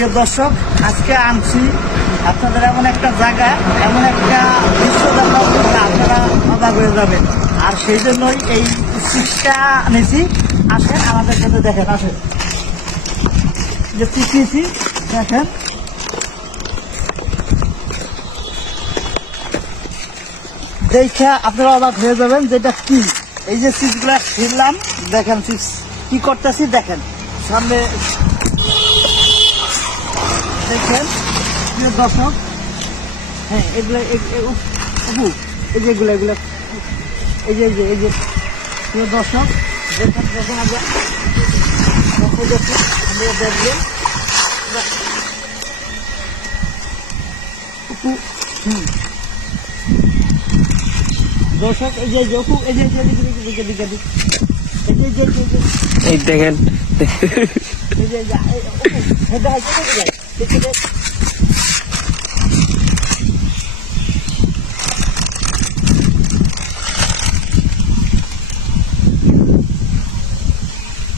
প্রিয় দর্শক, আজকে আনছি আপনাদের এমন একটা জায়গা, এমন একটা দৃশ্য দেখাবো আপনারা অবাক হয়ে যাবেন। আর সেই জন্যই এই সিটটা নিয়েছি আসেন, আমাদের সাথে দেখেন, আসেন। যে সিট দেখেন। দেখা আপনারা অবাক হয়ে যাবেন যেটা কি। এই যে সিটগুলা ফিরলাম দেখেন চিপস কি করতেছি, দেখেন। সামনে দেখেন দর্শক হ্যাঁ এগুলো এই যে এগুলো এগুলো এই যে এই যে এই যে প্রিয় দর্শক দেখেন দেখেন দর্শক এই যে দেখেন এই যে,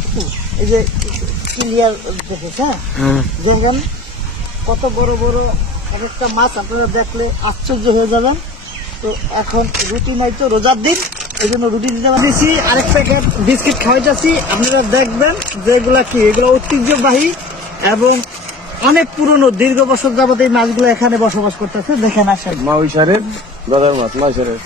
হ্যাঁ, ক্লিয়ার দেখেছ হ্যাঁ? দেখেন কত বড় বড় এক একটা মাছ আপনারা দেখলে আশ্চর্য হয়ে যাবেন। তো এখন রুটি নাই তো রোজার দিন এই জন্য রুটি দিতে পারছি আরেক প্যাকেট বিস্কিট খাওয়াইতেছি আপনারা দেখবেন যে এগুলা কি এগুলো ঐতিহ্যবাহী এবং অনেক পুরনো দীর্ঘ বছর যাবত এই মাছগুলো এখানে বসবাস করতেছে। দেখেন আসেন। মাউসারের দাদার মাছ মাউসারের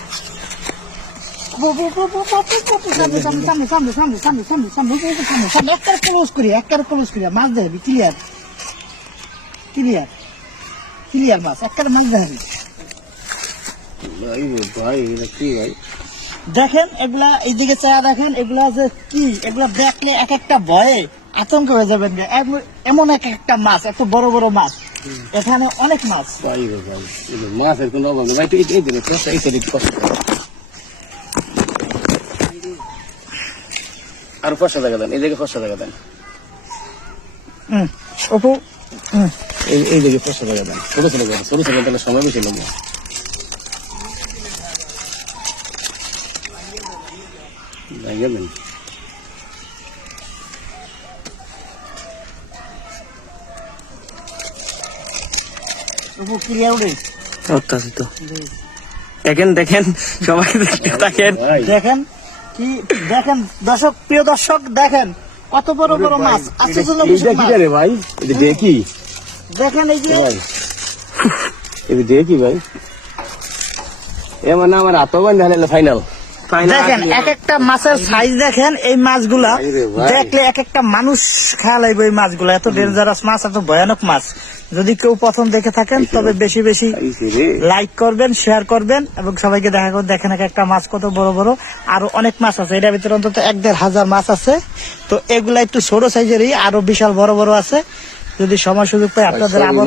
মাছ ক্লিয়ার ক্লিয়ার ক্লিয়ার মাছ মাছ দেখেন এগুলা এইদিকে চায়া দেখেন এগুলা যে কি এগুলা দেখলে এক একটা ভয়ে আতঙ্ক হয়ে যাবেন এমন এক একটা মাছ এত বড় বড় মাছ। এখানে অনেক মাছ। মাছের কোনো অভাব নেই। আর ফসা দেখা দেন এই দিকে দেখা দেন। অপু এই দিকে দেখা দেন। ছোট ছোট তাহলে সময় বেশি অপু ক্লিয়ার উঠে অত্যাশি তো দেখেন দেখেন সবাই দেখেন দেখেন কি দেখেন দর্শক প্রিয় দর্শক দেখেন কত বড় বড় মাছ রে ভাই? দেখি দেখেন এই যে। দেখি ভাই। এ মানে আমার হাতও বান্ধে ফাইনাল দেখেন এক একটা মাছের সাইজ দেখেন এই মাছগুলা দেখলে এক একটা মানুষ খেয়াল আইব এই মাছগুলা। এত ডেঞ্জারাস মাছ এত ভয়ানক মাছ। যদি কেউ প্রথম দেখে থাকেন তবে বেশি বেশি লাইক করবেন শেয়ার করবেন এবং সবাইকে দেখা করে দেখেন এক একটা মাছ কত বড় বড়। আরও অনেক মাছ আছে। এটার ভিতরে অন্তত এক দেড় হাজার মাছ আছে। তো এগুলা একটু ছোট সাইজেরই আরও বিশাল বড় বড় আছে। যদি সময় সুযোগ পাই আপনাদের আবার